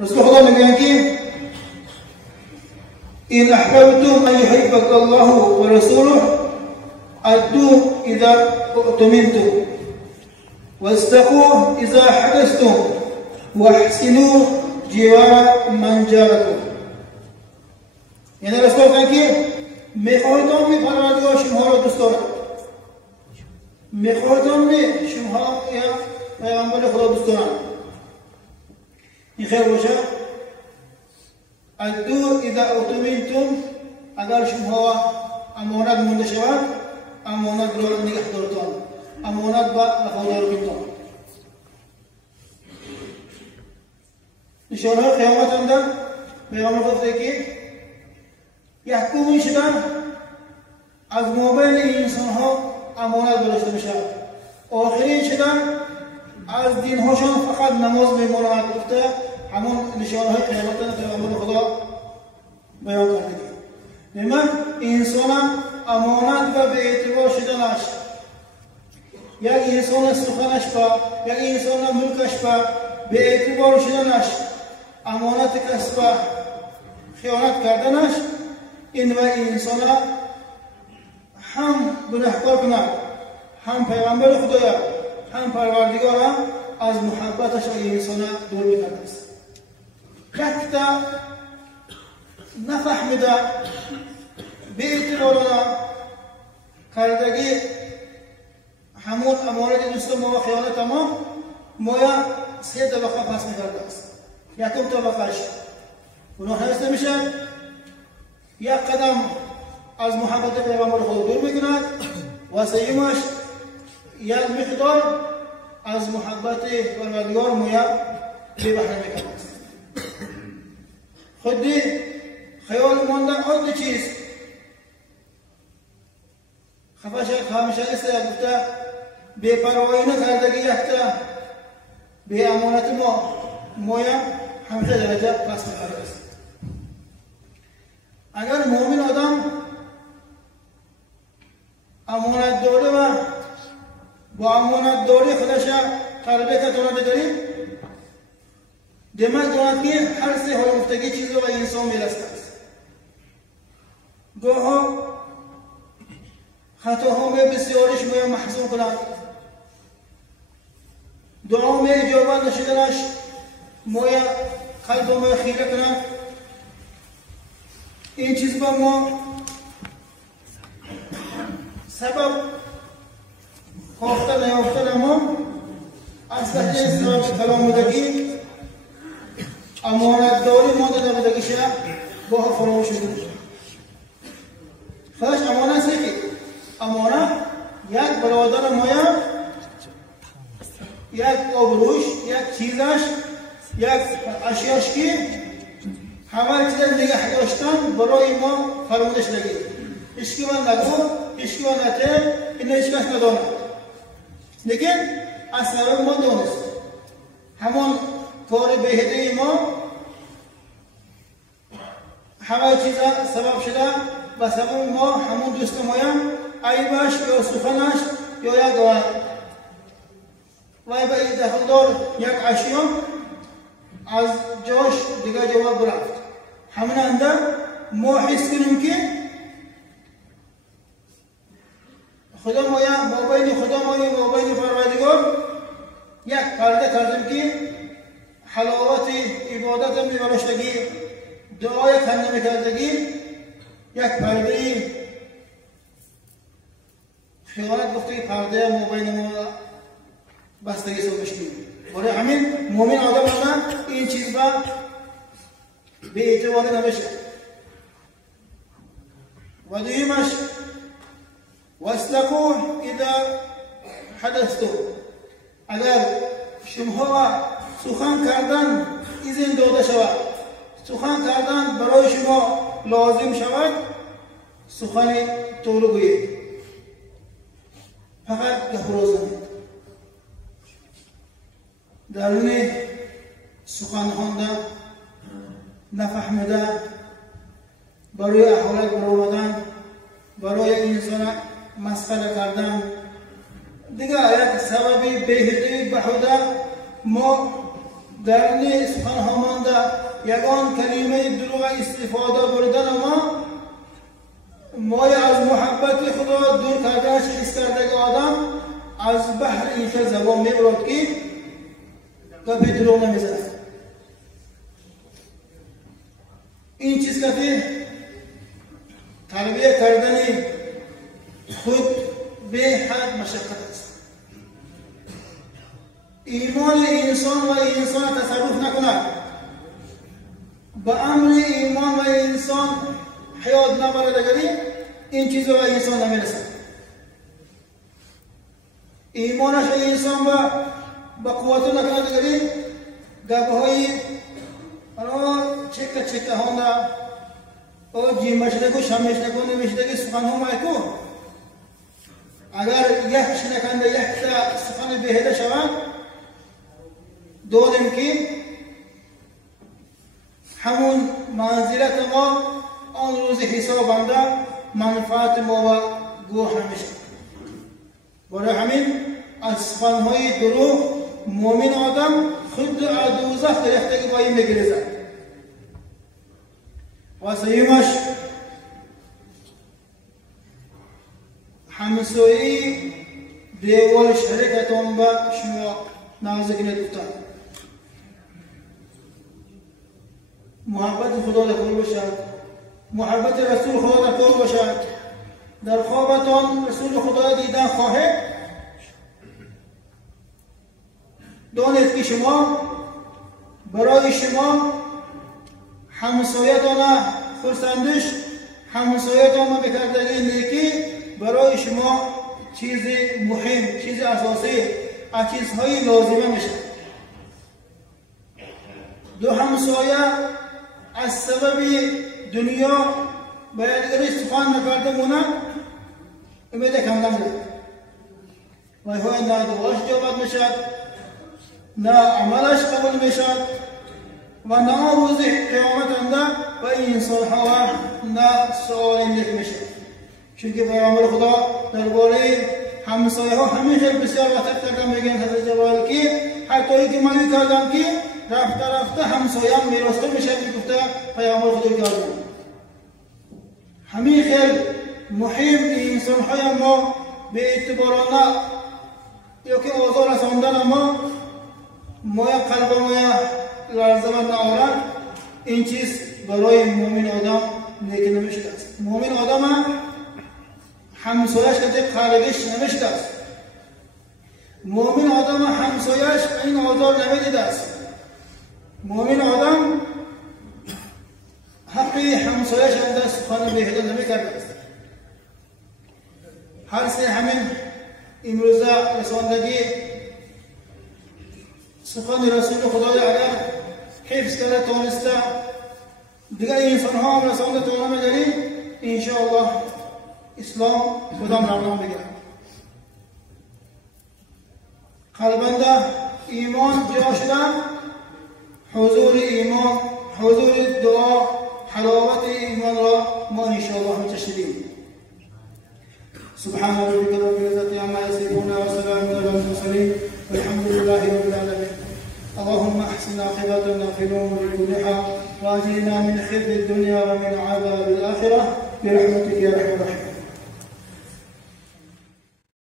رسول خدا میگن که این احببتم ان يحبك الله ورسوله ادوا اذا اؤتمنتم واستقوا اذا حدثتم واحسنوا جوار من جاركم. یعنی رسول میگن که میخواهید می پروردگار شما را دوست دارد، میخواهید می شما یا پیغمبر خدا دوست دارند. این خیر باشه. ادو اذا اؤتمنتم، اگر شما امانت مونده شود امانت را نگه دارتان، امانت با وفادار بودتان. نشانه قیامت اندر پیغمبر گفته که یحکومی شدن از مابین انسان ها امانت برشته میشه. آخرین شدن از دین هاشون فقط نماز میمونند. گفته همون نشانه های قیامت پیغمبر خدا بیان کرده. من انسان امانت و به اعتبار شدنش، یک انسان سخنش با یک انسان ملکش با به اعتبار شدنش، امانت کسب خیانت کردنش، این و انسان هم گناهکار کنند، هم پیغمبر خدایا هم پروردگار از محبتش این انسان دور میکنه است. کتا نفهمیده به اعتبار کردگی همون امانت دوست ما و خیانت ما یا سه طبقه پس میکرده است. یکم طبقهش گناه هست نمیشه، یک قدم از محبت پیغمبر خدا دور میکند و سیمش یک مقدار از محبت پروردگار مویا بی بهره میکند. خودی خیال ماندن آن چیز خفاش همیشه است گفته بی پروایی نکردگی یکتا به امانت مویا همیشه درجه پس میکرده است. اگر مؤمن آدم امانت داره و با امانت داری خودش تربیت کننده داریم، دماغ دارد که هر سه حال گفتگی چیز رو به انسان میرسد است. گاه خطاها می بسیارش می محسوب کند، دعا می اجابت نشدنش مویا قلب ما خیره کند. این چیز با ما سبب خواستن نیافتن ما از تحلیل سبب کلامدگی امانت داری مانده نبودگی شد با فراموش شده. خودش امانت سیکی امانت یک برادر مایا یک آبروش یک چیزش یک اشیاش که همه چیز نگه داشتن برای ما فرمودش لگید. اشکی من نگو، اشکی من نته، این اشکش نداند. لیکن از سبب ما دانست همون کار بهده ما همه چیز سبب شده و سبب ما همون دوست مایم عیبش یا سخنش یا یک گوهر و به این دخلدار یک اشیا از جاش دیگه جواب برفت. همین اندر ما حس کنیم که خدا مایا مابین خدا مایا مابین پروردگار یک پرده کردیم که حلاوت عبادت میبرشتگی دعای کنده میکردگی یک پرده خیانت گفته که پرده مابین ما بستگی سو بشتیم. برای همین مومن آدم آدم این چیز با به اعتبار نمیشه. و دویمش واستقوا اذا حدثتم، اگر شما سخن کردن اذن داده شود، سخن کردن برای شما لازم شود، سخن طول گویید، فقط گهراز نمید. درون سخن خونده نفهمیده برای احوالت برآمدن، برای انسان مسخره کردن دیگه یک سبب بهده بهوده ما درنی سخن همانده یگان کلمه دروغ استفاده بردن ما از محبت خدا دور کردنش استردگ آدم از بحر اینکه زبان میبرد که گپ دروغ نمیزد. این چیز که تربیت کردن خود به حد مشقت است. ایمان انسان و انسان تصرف نکند، به امر ایمان و انسان حیات نبرد اگری این چیزا به انسان نمیرسد. ایمانش انسان به قوت نکند اگری گپهای چکه هانده او جیمش نکو شمش نکو نمیشده که سخن هم ایکو اگر یک شنکنده یک سخن بهده شود دادیم که همون منزلت ما آن روز حسابنده منفعت ما و گوه میشه. برای همین از سخنهای دروغ مومن آدم خود از دوزخ گرفتگی با این بگریزد. و سیومش همسایی دیوال شرکتان به شما نازک ندفتن. محبت خدا در قلب باشد، محبت رسول خدا در قلب باشد. در خوابتان رسول خدا دیدن خواهد دانید که شما برای شما همسایتان خرسندش همسایتان بکردگی نیکی برای شما چیز مهم، چیز اساسی، از چیزهای لازمه میشه. دو همسایه از سبب دنیا باید اگر سخن نکرده مونه امید کم نمید و های نه دعاش جواب میشد نه عملش قبول میشد و نه روز قیامت انده و این انسان ها نه سوال نیک میشه. چونکه پیامبر خدا درباره همسایه ها همیشه بسیار وقت کردن میگن حضرت جبرائیل که حتی که من کردم که رفته همسایه هم میراسته میشه میگفته پیامبر خدا کردم. همین خیلی مهم انسان های ما به اعتبارانه یا که آزار رساندن ما قلب ما لرزه و ناآرام این چیز برای مومن آدم نیک نمیشده است. مومن آدم همسایش که خارجش نمیشده است. مومن آدم همسایش این آزار نمیدیده است. مومن آدم حقی همسایش اندر سخن بهده نمیکرده است. هر سه همین امروزه رساندگی سخن رسول خدای اگر حفظ کرده تانسته دیگر انسان ها هم رسانده تانه مگری انشاءالله اسلام کدام رونق بگیرد. قلبنده ایمان جا شده حضور ایمان حضور دعا حلاوت ایمان را ما انشاءالله متشدیم. سبحان ربك رب العزة عما يصفون وسلام على المرسلين والحمد لله رب العالمين. اللهم احسن عاقبتنا في الامور كلها واجرنا من خزي الدنيا ومن عذاب الاخره برحمتك يا ارحم الراحمين.